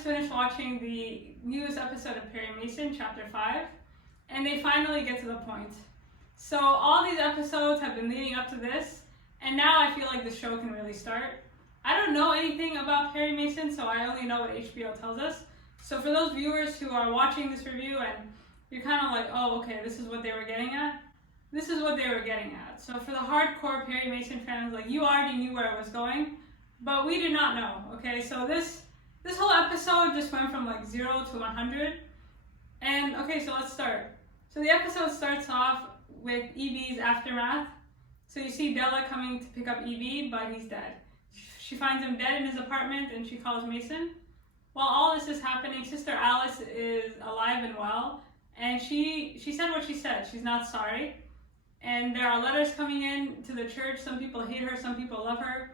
just finished watching the newest episode of Perry Mason, Chapter 5, and they finally get to the point. So all these episodes have been leading up to this, and now I feel like the show can really start. I don't know anything about Perry Mason, so I only know what HBO tells us. So for those viewers who are watching this review and you're kind of like, oh, okay, this is what they were getting at, this is what they were getting at. So for the hardcore Perry Mason fans, like, you already knew where it was going, but we did not know, okay? So this whole episode just went from like 0 to 100. And okay, so let's start. So the episode starts off with Evie's aftermath. So you see Della coming to pick up Evie, but he's dead. She finds him dead in his apartment and she calls Mason. While all this is happening, Sister Alice is alive and well, and she said what she said. She's not sorry. And there are letters coming in to the church. Some people hate her, some people love her.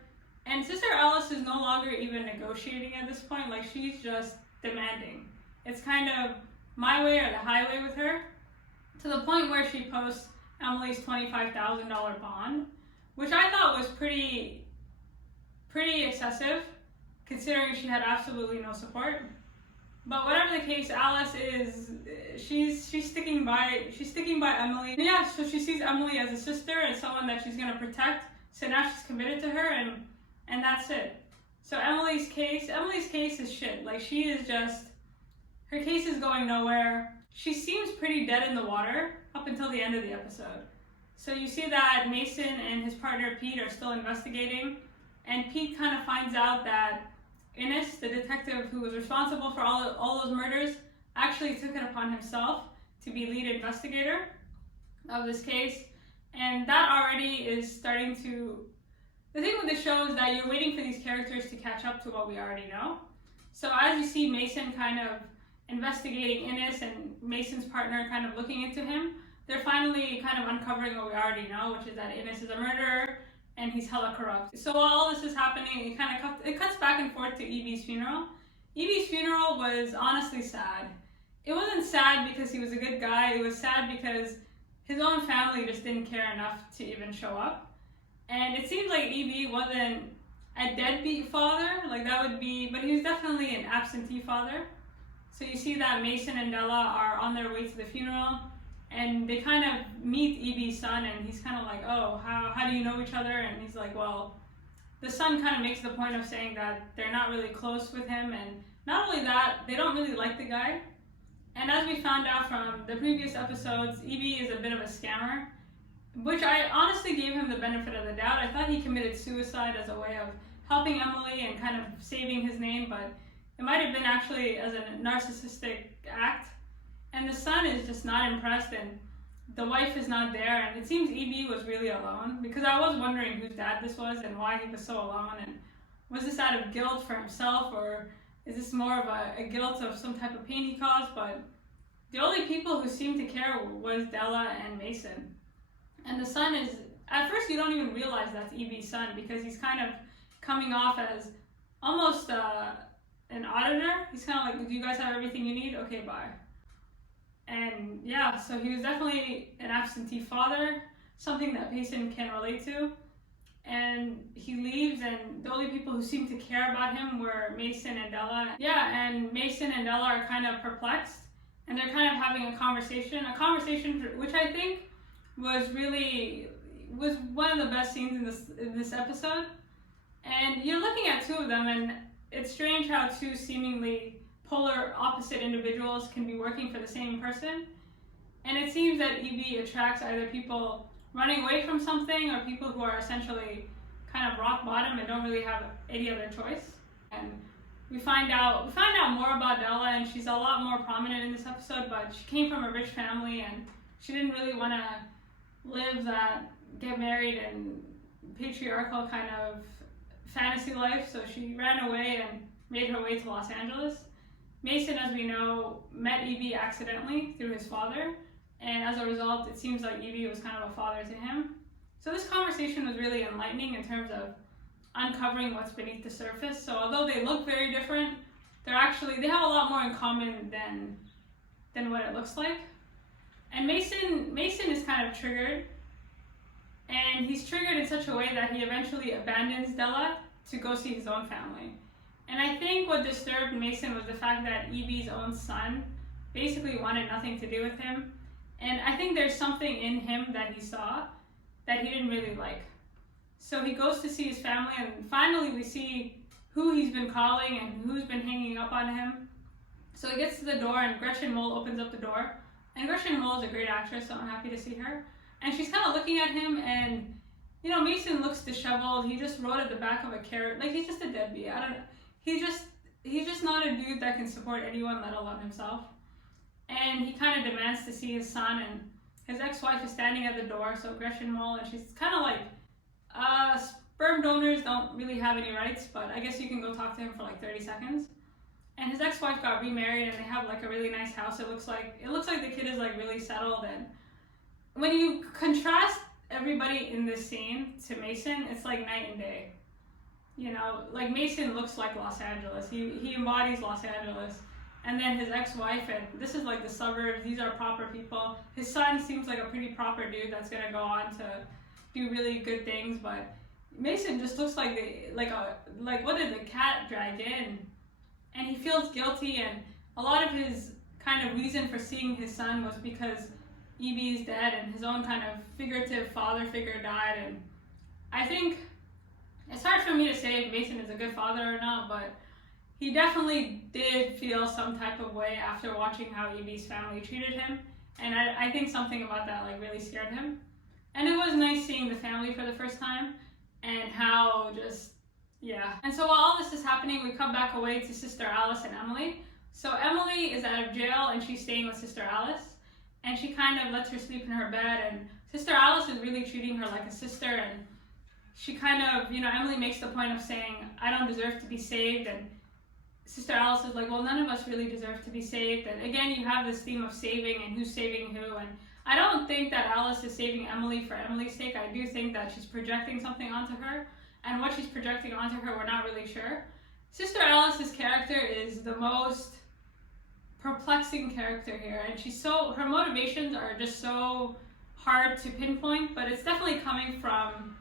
And Sister Alice is no longer even negotiating at this point. Like, she's just demanding. It's kind of my way or the highway with her, to the point where she posts Emily's $25,000 bond, which I thought was pretty excessive, considering she had absolutely no support. But whatever the case, Alice is, she's sticking by Emily. Yeah, so she sees Emily as a sister and someone that she's gonna protect. So now she's committed to her, and that's it. So Emily's case is shit. Like, she is just, her case is going nowhere. She seems pretty dead in the water up until the end of the episode. So you see that Mason and his partner Pete are still investigating, and Pete kind of finds out that Innes, the detective who was responsible for all those murders, actually took it upon himself to be lead investigator of this case. And that already is starting to... The thing with the show is that you're waiting for these characters to catch up to what we already know. So as you see Mason kind of investigating Innes and Mason's partner kind of looking into him, they're finally kind of uncovering what we already know, which is that Innes is a murderer and he's hella corrupt. So while all this is happening, it cuts back and forth to Evie's funeral. Evie's funeral was honestly sad. It wasn't sad because he was a good guy, it was sad because his own family just didn't care enough to even show up. And it seems like Evie wasn't a deadbeat father, like that would be, but he was definitely an absentee father. So you see that Mason and Della are on their way to the funeral, and they kind of meet Evie's son, and he's kind of like, oh, how do you know each other? And he's like, well, the son kind of makes the point of saying that they're not really close with him, and not only that, they don't really like the guy. And as we found out from the previous episodes, Evie is a bit of a scammer, which I honestly gave him the benefit of the doubt. I thought he committed suicide as a way of helping Emily and kind of saving his name, but it might have been actually as a narcissistic act. And the son is just not impressed, and the wife is not there, and it seems Evie was really alone, because I was wondering whose dad this was and why he was so alone, and was this out of guilt for himself, or is this more of a guilt of some type of pain he caused? But the only people who seemed to care was Della and Mason. And the son is, at first you don't even realize that's Evie's son, because he's kind of coming off as almost an auditor. He's kind of like, do you guys have everything you need? Okay, bye. And yeah, so he was definitely an absentee father, something that Mason can relate to. And he leaves, and the only people who seemed to care about him were Mason and Della. Yeah, and Mason and Della are kind of perplexed, and they're kind of having a conversation which I think was one of the best scenes in this episode. And you're looking at two of them, and it's strange how two seemingly polar opposite individuals can be working for the same person. And it seems that Evie attracts either people running away from something or people who are essentially kind of rock bottom and don't really have any other choice. And we find out more about Della, and she's a lot more prominent in this episode, but she came from a rich family and she didn't really want to live that get married and patriarchal kind of fantasy life, so she ran away and made her way to Los Angeles. Mason, as we know, met Evie accidentally through his father, and as a result, it seems like Evie was kind of a father to him. So this conversation was really enlightening in terms of uncovering what's beneath the surface. So although they look very different, they have a lot more in common than what it looks like. And Mason is kind of triggered, and he's triggered in such a way that he eventually abandons Della to go see his own family. And I think what disturbed Mason was the fact that Evie's own son basically wanted nothing to do with him. And I think there's something in him that he saw that he didn't really like. So he goes to see his family, and finally we see who he's been calling and who's been hanging up on him. So he gets to the door, and Gretchen Mol opens up the door. And Gretchen Mol is a great actress, so I'm happy to see her. And she's kind of looking at him, and you know, Mason looks disheveled. He just rode at the back of a carrot. Like, he's just a deadbeat. I don't know. He's just not a dude that can support anyone, let alone himself. And he kind of demands to see his son, and his ex-wife is standing at the door, so Gretchen Mol, and she's kind of like, sperm donors don't really have any rights, but I guess you can go talk to him for like 30 seconds. And his ex-wife got remarried, and they have like a really nice house. It looks like the kid is like really settled. And when you contrast everybody in this scene to Mason, it's like night and day. You know, like Mason looks like Los Angeles. He embodies Los Angeles. And then his ex-wife, and this is like the suburbs. These are proper people. His son seems like a pretty proper dude that's gonna go on to do really good things, but Mason just looks like what did the cat drag in? And he feels guilty, and a lot of his kind of reason for seeing his son was because Evie's dead and his own kind of figurative father figure died. And I think it's hard for me to say if Mason is a good father or not, but he definitely did feel some type of way after watching how Evie's family treated him. And I think something about that like really scared him. And it was nice seeing the family for the first time, and how just, yeah. And so while all this is happening, we come back away to Sister Alice and Emily. So Emily is out of jail, and she's staying with Sister Alice. And she kind of lets her sleep in her bed, and Sister Alice is really treating her like a sister. And she kind of, you know, Emily makes the point of saying, I don't deserve to be saved. And Sister Alice is like, well, none of us really deserve to be saved. And again, you have this theme of saving and who's saving who. And I don't think that Alice is saving Emily for Emily's sake. I do think that she's projecting something onto her. And what she's projecting onto her, we're not really sure. Sister Alice's character is the most perplexing character here. And her motivations are just so hard to pinpoint. But it's definitely coming from,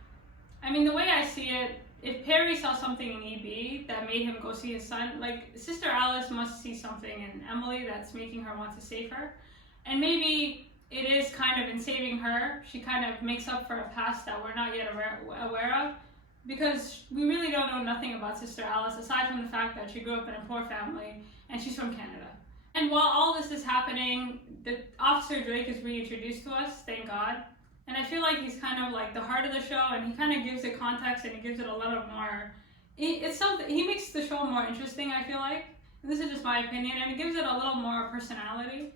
I mean, the way I see it, if Perry saw something in EB that made him go see his son, like Sister Alice must see something in Emily that's making her want to save her. And maybe it is kind of in saving her, she kind of makes up for a past that we're not yet aware of, because we really don't know nothing about Sister Alice aside from the fact that she grew up in a poor family and she's from Canada. And while all this is happening, the Officer Drake is reintroduced to us, thank God. And I feel like he's kind of like the heart of the show, and he kind of gives it context and he gives it a little more, it's something, he makes the show more interesting, I feel like. And this is just my opinion, and it gives it a little more personality.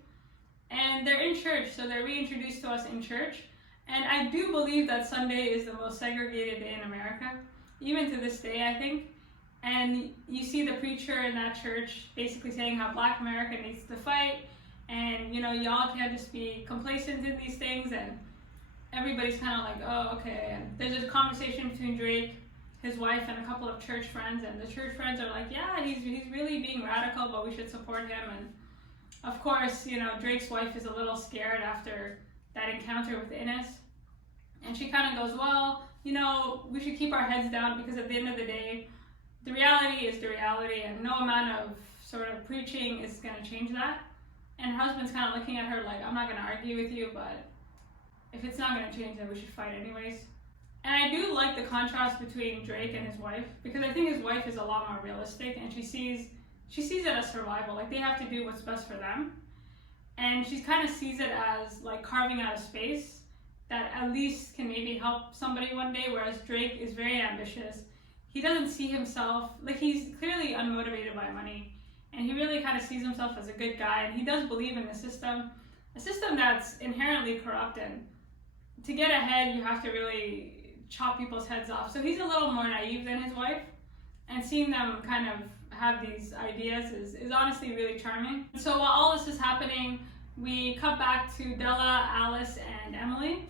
And they're in church, so they're reintroduced to us in church. And I do believe that Sunday is the most segregated day in America, even to this day, I think. And you see the preacher in that church basically saying how Black America needs to fight, and you know, y'all can't just be complacent in these things. And everybody's kind of like, oh, okay. And there's a conversation between Drake, his wife, and a couple of church friends, and the church friends are like, yeah, he's really being radical, but we should support him. And of course, you know, Drake's wife is a little scared after that encounter with Innes. And she kind of goes, well, you know, we should keep our heads down, because at the end of the day, the reality is the reality, and no amount of sort of preaching is going to change that. And her husband's kind of looking at her like, I'm not going to argue with you, but if it's not going to change, then we should fight anyways. And I do like the contrast between Drake and his wife, because I think his wife is a lot more realistic, and she sees it as survival. Like, they have to do what's best for them. And she kind of sees it as like carving out a space that at least can maybe help somebody one day, whereas Drake is very ambitious. He doesn't see himself, like, he's clearly unmotivated by money, and he really kind of sees himself as a good guy, and he does believe in a system that's inherently corrupt, and to get ahead, you have to really chop people's heads off. So he's a little more naive than his wife, and seeing them kind of have these ideas is honestly really charming. So while all this is happening, we cut back to Della, Alice, and Emily.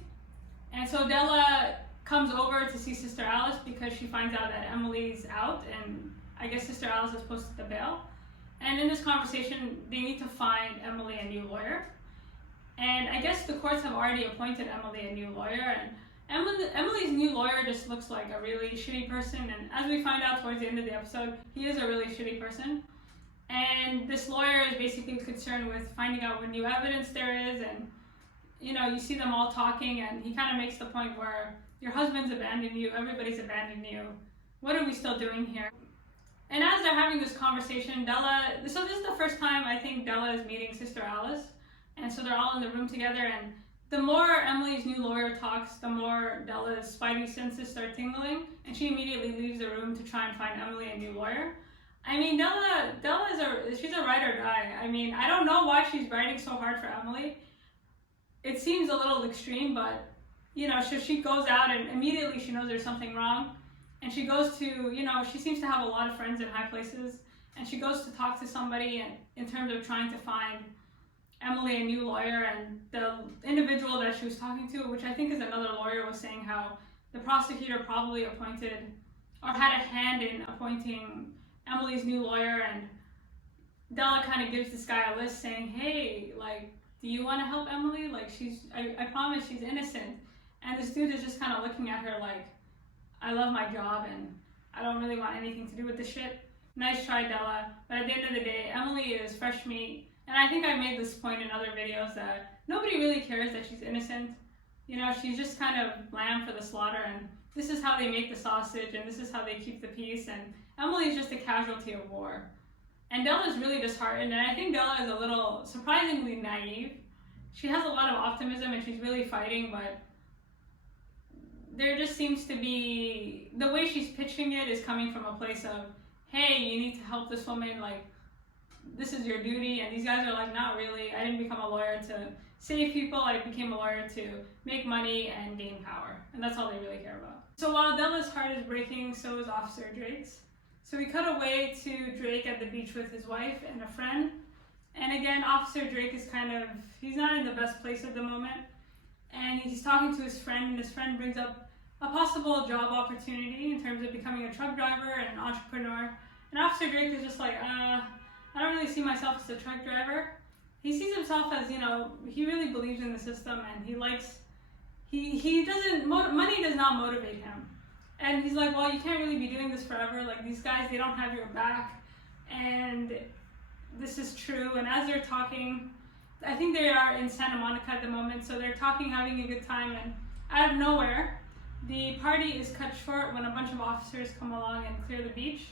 And so Della comes over to see Sister Alice because she finds out that Emily's out, and I guess Sister Alice has posted the bail. And in this conversation, they need to find Emily a new lawyer. And I guess the courts have already appointed Emily a new lawyer, and Emily's new lawyer just looks like a really shitty person, and as we find out towards the end of the episode, he is a really shitty person. And this lawyer is basically concerned with finding out what new evidence there is, and you see them all talking, and he kind of makes the point where your husband's abandoned you, everybody's abandoned you. What are we still doing here? And as they're having this conversation, so this is the first time I think Della is meeting Sister Alice, and so they're all in the room together, and the more Emily's new lawyer talks, the more Della's spidey senses start tingling, and she immediately leaves the room to try and find Emily a new lawyer. I mean, Della she's a ride or die. I mean, I don't know why she's writing so hard for Emily. It seems a little extreme, but so she goes out and immediately she knows there's something wrong, and she goes to, she seems to have a lot of friends in high places, and she goes to talk to somebody in terms of trying to find Emily a new lawyer, and the individual that she was talking to, which I think is another lawyer, was saying how the prosecutor probably appointed or had a hand in appointing Emily's new lawyer, and Della kind of gives this guy a list saying, hey, like, do you want to help Emily? Like, I promise she's innocent. And this dude is just kind of looking at her like, I love my job and I don't really want anything to do with this shit. Nice try, Della. But at the end of the day, Emily is fresh meat. And I think I made this point in other videos that nobody really cares that she's innocent. She's just kind of lamb for the slaughter, and this is how they make the sausage, and this is how they keep the peace, and Emily is just a casualty of war. And Della is really disheartened, and I think Della is a little surprisingly naive. She has a lot of optimism, and she's really fighting, but there just seems to be, the way she's pitching it is coming from a place of, hey, you need to help this woman, like, this is your duty, and these guys are like, not really. I didn't become a lawyer to save people, I became a lawyer to make money and gain power, and that's all they really care about. So while Della's heart is breaking, so is Officer Drake's. So we cut away to Drake at the beach with his wife and a friend, and again, Officer Drake is he's not in the best place at the moment, and he's talking to his friend, and his friend brings up a possible job opportunity in terms of becoming a truck driver and an entrepreneur, and Officer Drake is just like, I don't really see myself as a truck driver. He sees himself as, he really believes in the system, and money does not motivate him. And he's like, well, you can't really be doing this forever. Like, these guys, they don't have your back, and this is true. And as they're talking, I think they are in Santa Monica at the moment, so they're talking, having a good time, and out of nowhere, the party is cut short when a bunch of officers come along and clear the beach.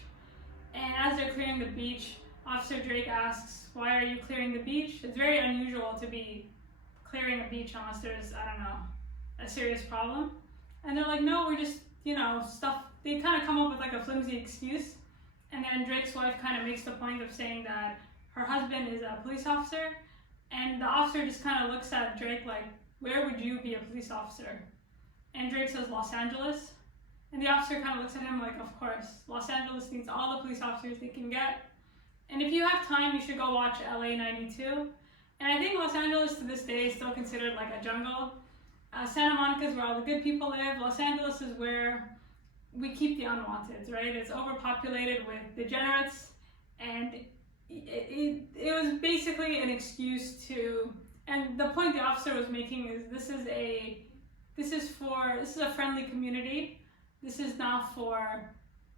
And as they're clearing the beach, Officer Drake asks, why are you clearing the beach? It's very unusual to be clearing a beach unless there's, a serious problem. And they're like, no, we're just, stuff. They kind of come up with like a flimsy excuse. And then Drake's wife kind of makes the point of saying that her husband is a police officer. And the officer just kind of looks at Drake like, where would you be a police officer? And Drake says, Los Angeles. And the officer kind of looks at him like, of course, Los Angeles needs all the police officers they can get. And if you have time, you should go watch LA 92. And I think Los Angeles to this day is still considered like a jungle. Santa Monica is where all the good people live. Los Angeles is where we keep the unwanteds, right? It's overpopulated with degenerates, and it was basically an excuse to, and the point the officer was making is this is a friendly community. This is not for,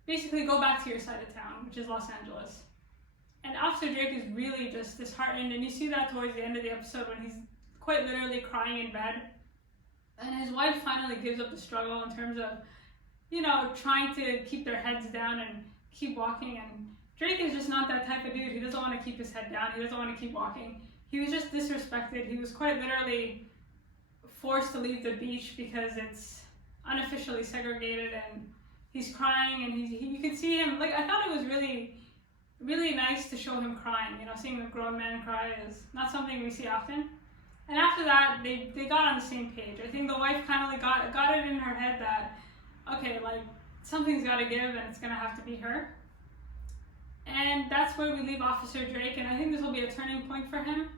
basically go back to your side of town, which is Los Angeles. And Officer Drake is really just disheartened, and you see that towards the end of the episode when he's quite literally crying in bed. And his wife finally gives up the struggle in terms of, trying to keep their heads down and keep walking. And Drake is just not that type of dude. He doesn't want to keep his head down. He doesn't want to keep walking. He was just disrespected. He was quite literally forced to leave the beach because it's unofficially segregated, and he's crying, and you could see him, like, I thought it was really, really nice to show him crying. Seeing a grown man cry is not something we see often. And after that, they got on the same page. I think the wife kind of got it in her head that, okay, like, something's got to give, and it's going to have to be her. And that's where we leave Officer Drake, and I think this will be a turning point for him.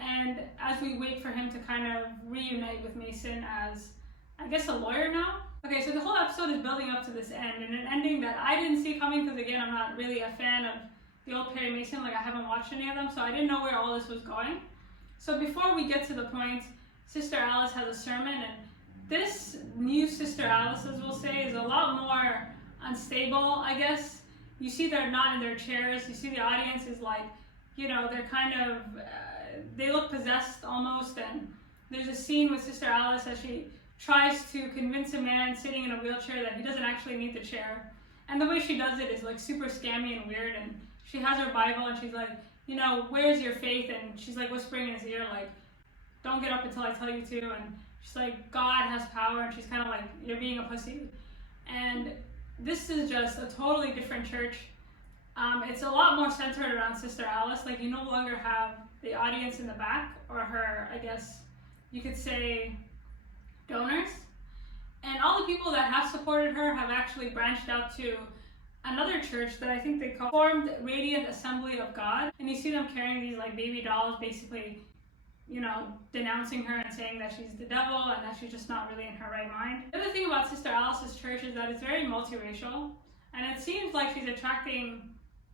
And as we wait for him to kind of reunite with Mason as, I guess, a lawyer now. Okay, so the whole episode is building up to this end, and an ending that I didn't see coming because, again, I'm not really a fan of the old Perry Mason. Like, I haven't watched any of them, so I didn't know where all this was going. So before we get to the point, Sister Alice has a sermon, and this new Sister Alice, as we'll say, is a lot more unstable, I guess. You see they're not in their chairs. You see the audience is like, they're kind of, they look possessed almost. And there's a scene with Sister Alice as she tries to convince a man sitting in a wheelchair that he doesn't actually need the chair. And the way she does it is like super scammy and weird. And she has her Bible and she's like, where's your faith? And she's like whispering in his ear, like, don't get up until I tell you to. And she's like, God has power. And she's kind of like, you're being a pussy. And this is just a totally different church. It's a lot more centered around Sister Alice. Like, you no longer have the audience in the back, or her, I guess you could say, donors. And all the people that have supported her have actually branched out to another church that I think they call Formed Radiant Assembly of God. And you see them carrying these like baby dolls, basically, denouncing her and saying that she's the devil and that she's just not really in her right mind. The other thing about Sister Alice's church is that it's very multiracial, and it seems like she's attracting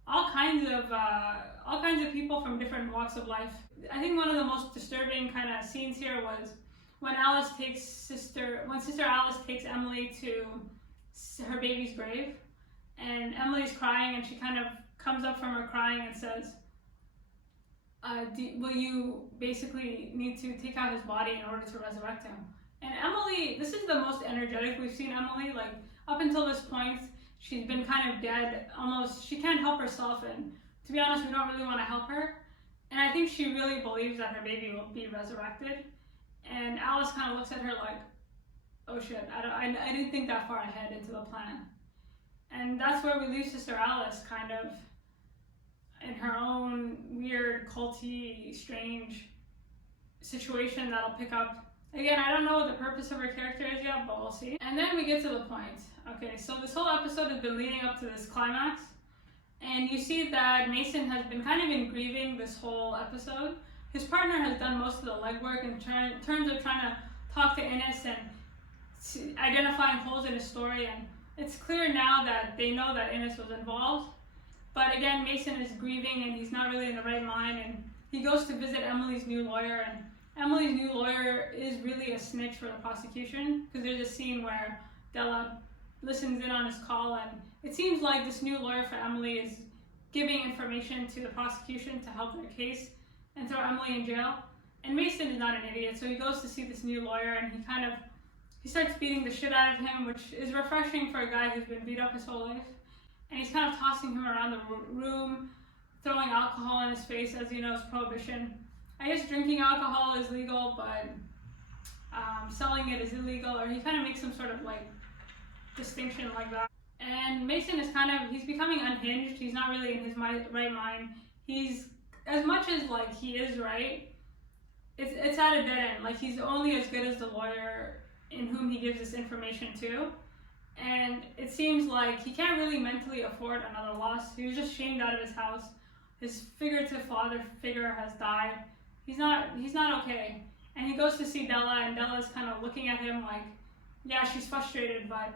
all kinds of people from different walks of life. I think one of the most disturbing kind of scenes here was when Sister Alice takes Emily to her baby's grave, and Emily's crying, and she kind of comes up from her crying and says, will you basically need to take out his body in order to resurrect him? And Emily, this is the most energetic we've seen Emily. Like, up until this point, she's been kind of dead, almost, she can't help herself, and to be honest, we don't really want to help her. And I think she really believes that her baby will be resurrected. And Alice kind of looks at her like, oh shit, I didn't think that far ahead into the plan. And that's where we leave Sister Alice kind of in her own weird, culty, strange situation that'll pick up. Again, I don't know what the purpose of her character is yet, but we'll see. And then we get to the point. Okay, so this whole episode has been leading up to this climax. And you see that Mason has been kind of in grieving this whole episode. His partner has done most of the legwork in terms of trying to talk to Innes and identifying holes in his story. And it's clear now that they know that Innes was involved. But again, Mason is grieving and he's not really in the right mind. And he goes to visit Emily's new lawyer. And Emily's new lawyer is really a snitch for the prosecution, because there's a scene where Della listens in on his call, and it seems like this new lawyer for Emily is giving information to the prosecution to help their case and throw Emily in jail. And Mason is not an idiot, so he goes to see this new lawyer, and he starts beating the shit out of him, which is refreshing for a guy who's been beat up his whole life. And he's kind of tossing him around the room, throwing alcohol in his face, as you know, is prohibition. I guess drinking alcohol is legal, but selling it is illegal, or he kind of makes some sort of like distinction like that. And Mason is he's becoming unhinged. He's not really in his right mind. He's, as much as like he is right, it's at a dead end. Like, he's only as good as the lawyer in whom he gives this information to. And it seems like he can't really mentally afford another loss. He was just shamed out of his house. His figurative father figure has died. He's not okay. And he goes to see Della, and Della's kind of looking at him like, yeah, she's frustrated, but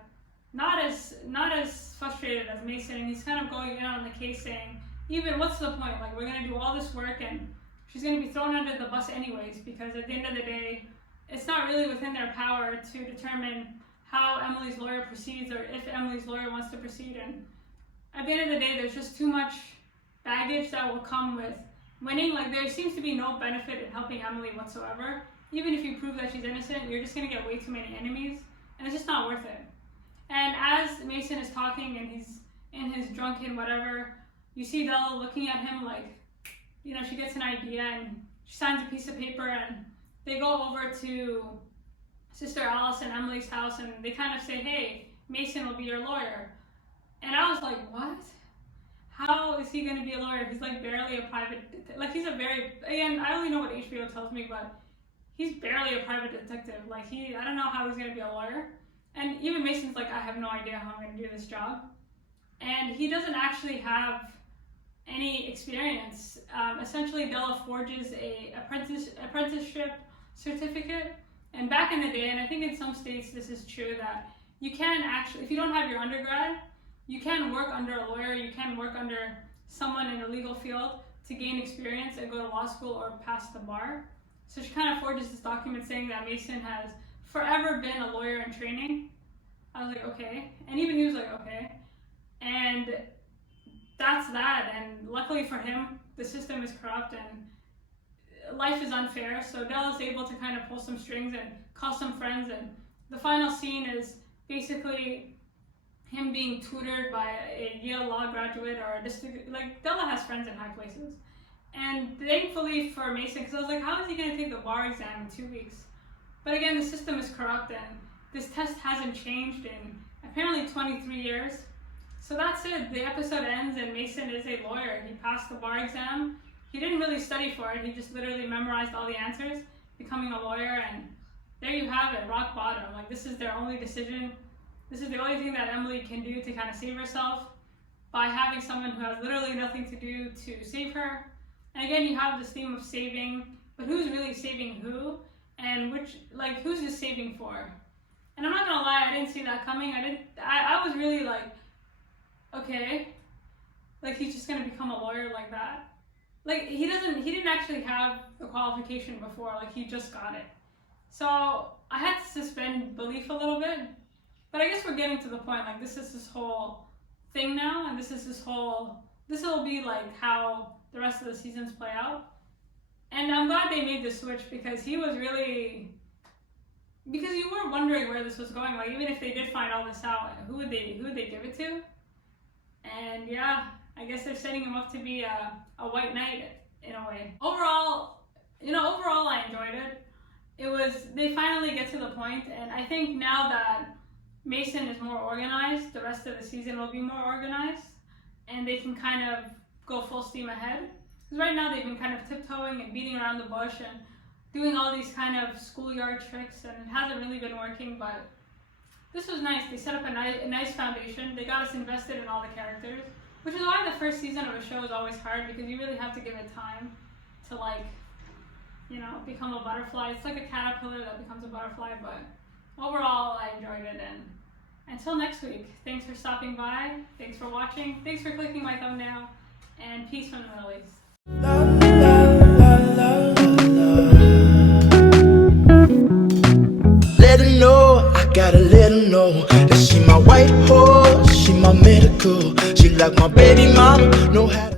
not as frustrated as Mason. And he's kind of going in on the case saying, even what's the point? Like, we're gonna do all this work and she's gonna be thrown under the bus anyways, because at the end of the day, it's not really within their power to determine how Emily's lawyer proceeds, or if Emily's lawyer wants to proceed. And at the end of the day, there's just too much baggage that will come with winning. Like, there seems to be no benefit in helping Emily whatsoever. Even if you prove that she's innocent, you're just gonna get way too many enemies, and it's just not worth it. And as Mason is talking and he's in his drunken whatever, you see Della looking at him like, she gets an idea, and she signs a piece of paper, and they go over to Sister Alice and Emily's house, and they kind of say, hey, Mason will be your lawyer. And I was like, what? How is he going to be a lawyer? He's like barely a private, like he's a very, again, I only know what HBO tells me, but he's barely a private detective. Like, I don't know how he's going to be a lawyer. And even Mason's like, I have no idea how I'm going to do this job. And he doesn't actually have any experience. Essentially, Della forges a apprenticeship certificate. And back in the day, and I think in some states this is true, that you can actually, if you don't have your undergrad, you can work under a lawyer, you can work under someone in the legal field to gain experience and go to law school or pass the bar. So she kind of forges this document saying that Mason has forever been a lawyer in training. I was like, okay. And even he was like, okay. And that's that. And luckily for him, the system is corrupt and life is unfair. So Del is able to kind of pull some strings and call some friends. And the final scene is basically him being tutored by a Yale law graduate or a district. Like, Della has friends in high places. And thankfully for Mason, because I was like, how is he going to take the bar exam in 2 weeks? But again, the system is corrupt and this test hasn't changed in apparently 23 years. So that's it. The episode ends and Mason is a lawyer. He passed the bar exam. He didn't really study for it. He just literally memorized all the answers, becoming a lawyer, and there you have it, rock bottom. Like, this is their only decision. This is the only thing that Emily can do to kind of save herself by having someone who has literally nothing to do to save her. And again, you have this theme of saving, but who's really saving who? And who's this saving for? And I'm not gonna lie, I didn't see that coming. I was really like, okay, like he's just gonna become a lawyer like that. Like he didn't actually have the qualification before, like he just got it. So I had to suspend belief a little bit, but I guess we're getting to the point, like this is this whole thing now, and this will be like how the rest of the seasons play out. And I'm glad they made the switch because you were wondering where this was going. Like even if they did find all this out, who would they give it to? And yeah, I guess they're setting him up to be a white knight in a way. Overall I enjoyed it. They finally get to the point, and I think now that Mason is more organized, the rest of the season will be more organized, and they can kind of go full steam ahead. Because right now they've been kind of tiptoeing and beating around the bush and doing all these kind of schoolyard tricks, and it hasn't really been working, but this was nice. They set up a nice foundation. They got us invested in all the characters, which is why the first season of a show is always hard, because you really have to give it time to become a butterfly. It's like a caterpillar that becomes a butterfly, but overall I enjoyed it. And until next week, thanks for stopping by, thanks for watching, thanks for clicking my thumbnail, and peace from the Middle East. Let her know, I gotta let her know that she my white horse, she my medical, she like my baby mama, know how to